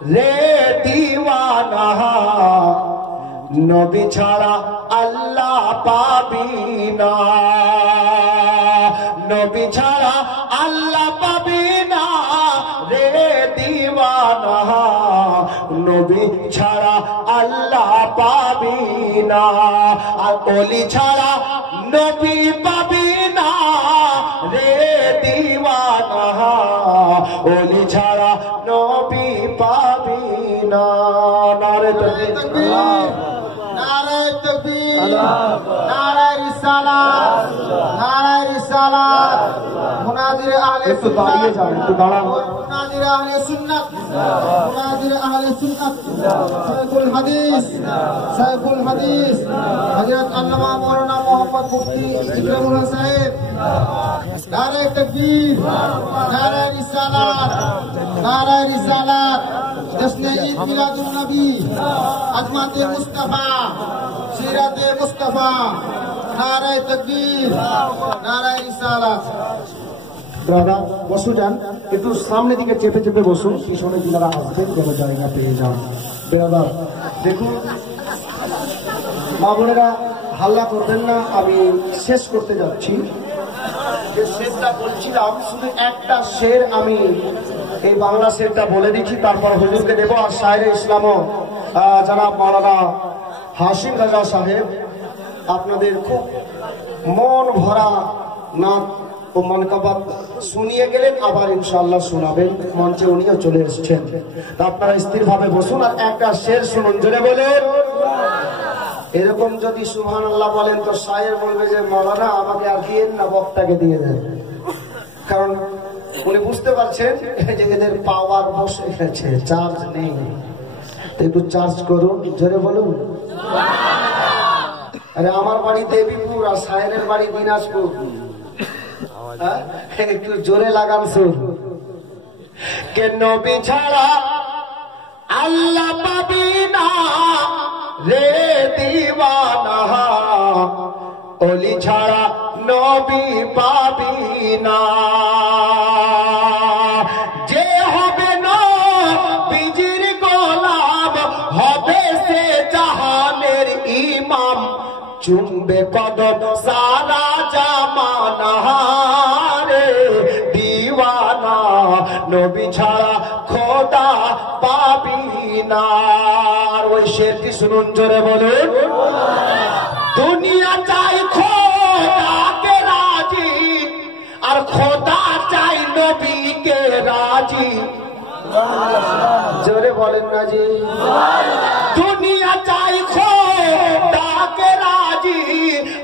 রে দিওয়ানা, নবী ছাড়া আল্লাহ পাবি না, নবী ছাড়া আল্লাহ পাবি না রে দিওয়ানা, নবী ছাড়া আল্লাহ পাবি না, আর ওলি ছাড়া নবী পাবি না রে দিওয়ানা, ওলি ছাড়া নবী পাবি না। নারে তাকবীর, নারে তাকবীর, নারে রিসালাত, নারে রিসালাত। মুনাজির আহলে একটু দাঁড়িয়ে যান, একটু দাঁড়ান। মুনাজির আহলে সুন্নাত, মুনাজির আহলে সুন্নাত, শাইখুল হাদিস, শাইখুল হাদিস হযরত আল্লামা মাওলানা মোহাম্মদ মুফতি ইকরামুল্লাহ সাহেব। নারে তাকবীর, নারে রিসালাত, নারে রিসালাত। জশ্নে ঈদ মিলাদুন নবী, আজমাতে মুস্তাফা, সিরাতে মুস্তাফা। নারে তাকবীর, নারে রিসালাত। দাদা বসু যান, একটু সামনে দিকে চেপে চেপে বসুন, পিছনে যারা আসবেন যেন জায়গা পেয়ে যান। বেরাদার দেখুন, মা বোনেরা হাল্লা করবেন না, আমি শেষ করতে যাচ্ছি। যে শেরটা বলছিলাম, শুধু একটা শের আমি এই বাংলা শেরটা বলে দিচ্ছি, তারপর হুজুরকে দেবো। আর শায়রে ইসলামও জনাব মাওলানা হাশিম রাজা সাহেব আপনাদের খুব মন ভরা নাচ ও মানকাবাত শুনিয়ে গেলেন, আবার ইনশাআল্লাহ শোনাবেন। মঞ্চে উনিও চলে এসেছেন, তা আপনারা স্থিরভাবে বসুন আর একটা শের শুনুন। জোরে বলেন। এরকম যদি সুবহানাল্লাহ বলেন তো শায়ের বলবে যে মাওলানা আমাকে আর দিয়েন না, বক্তাকে দিয়ে দেন। কারণ উনি বুঝতে পারছেন যে এদের পাওয়ার বসে গেছে, চার্জ নেই, তো একটু চার্জ করুন। জোরে বলুন। আরে আমার বাড়ি দেবীপুর আর শায়ের বাড়ি দিনাজপুর, একটু জোরে লাগান সুর। কে নবী ছাড়া আল্লাহ পাবি না রে দিওয়ানা, ওলি ছাড়া নবী পাবি না। যে হবে নবীজির গোলাম, হবে সে জাহানের ইমাম, চুমবে কদম সারা জামানা রে দিওয়ানা, নবী ছাড়া খোদা পাবি না। ওই শেরটি শুনুন, জোরে বলুন। দুনিয়া চাই খোদাকে রাজি, আর খোদা চাই নবীকে রাজি। জোরে বলেন না জি। দুনিয়া চাই খোদাকে রাজি,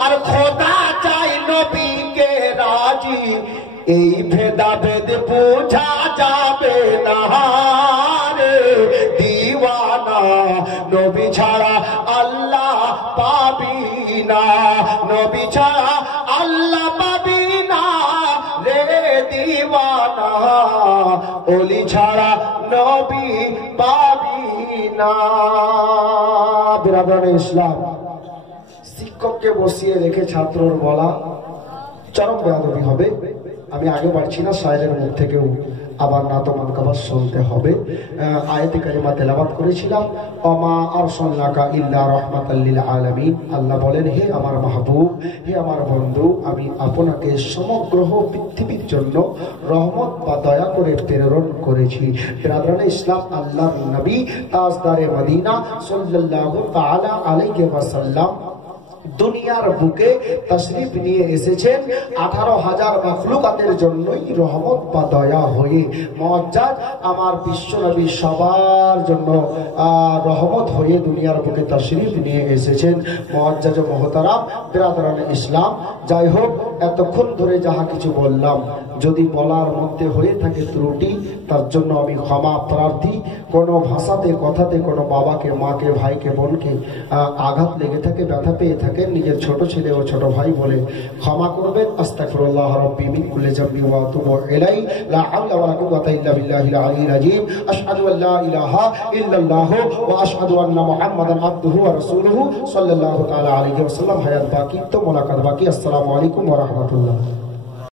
আর খোদা চাই নবীকে রাজি। এই ভেদাভেদ বোঝা যাবে না রে দিওয়ানা, নবী ছাড়া আল্লাহ পাবি না, নবী ছাড়া আল্লাহ পাবি না রে দিওয়ানা, ওলি ছাড়া নবী পাবি না। বিরাদরানে ইসলাম, শিক্ষককে বসিয়ে রেখে ছাত্রর বলা চরম বেয়াদবি হবে। আমি আগে পারছি না, শায়েরের মুখ থেকেও আবার নাত মানকাবাত শুনতে হবে। আয়াতে কারিমা তেলাওয়াত করেছিলাম, ওমা আরসালনাকা ইল্লা রাহমাতাল লিল আলামিন। আল্লাহ বলেন, হে আমার মাহবুব, হে আমার বন্ধু, আমি আপনাকে সমগ্র পৃথিবীর জন্য রহমত বা দয়া করে প্রেরণ করেছি। বিরাদরানে ইসলাম, আল্লাহর নবী তাজদারে মদিনা সাল্লাল্লাহু তাআলা আলাইহি ওয়াসাল্লাম দুনিয়ার বুকে তশরিফ নিয়ে এসেছেন 18,000 মাখলুকাতের জন্যই রহমত বা দয়া হয়ে। মুআজ্জাজ আমার বিশ্ব নবী সবার জন্য রহমত হয়ে দুনিয়ার বুকে তশরিফ নিয়ে এসেছেন। মুআজ্জাজ মুহতারাম বিরাদরানে ইসলাম, যাই হোক, এতক্ষণ ধরে যাহা কিছু বললাম, যদি বলার মধ্যে হয়ে থাকে ত্রুটি, তার জন্য আমি ক্ষমা প্রার্থী। কোনো ভাষাতে কথাতে কোনো বাবাকে, মাকে, ভাইকে, বোনকে আঘাত লেগে থাকে, ব্যথা পেয়ে থাকেন, নিজের ছোট ছেলে ও ছোট ভাই বলে ক্ষমা করবেন। আস্তাগফিরুল্লাহ রাব্বি মিন কুল্লি যামবি ওয়া আতুবু ইলাইহি, লা হাওলা ওয়া লা কুওয়াতা ইল্লা বিল্লাহিল আলিয়্যিল আযীম। আশহাদু আল লা ইলাহা ইল্লাল্লাহ ওয়া আশহাদু আন্না মুহাম্মাদান আবদুহু ওয়া রাসূলুহু সাল্লাল্লাহু তাআলা আলাইহি ওয়াসাল্লাম। হায়াত বাকি তো মোলাকাত বাকি। আসসালামু আলাইকুম ওয়া রাহমাতুল্লাহ।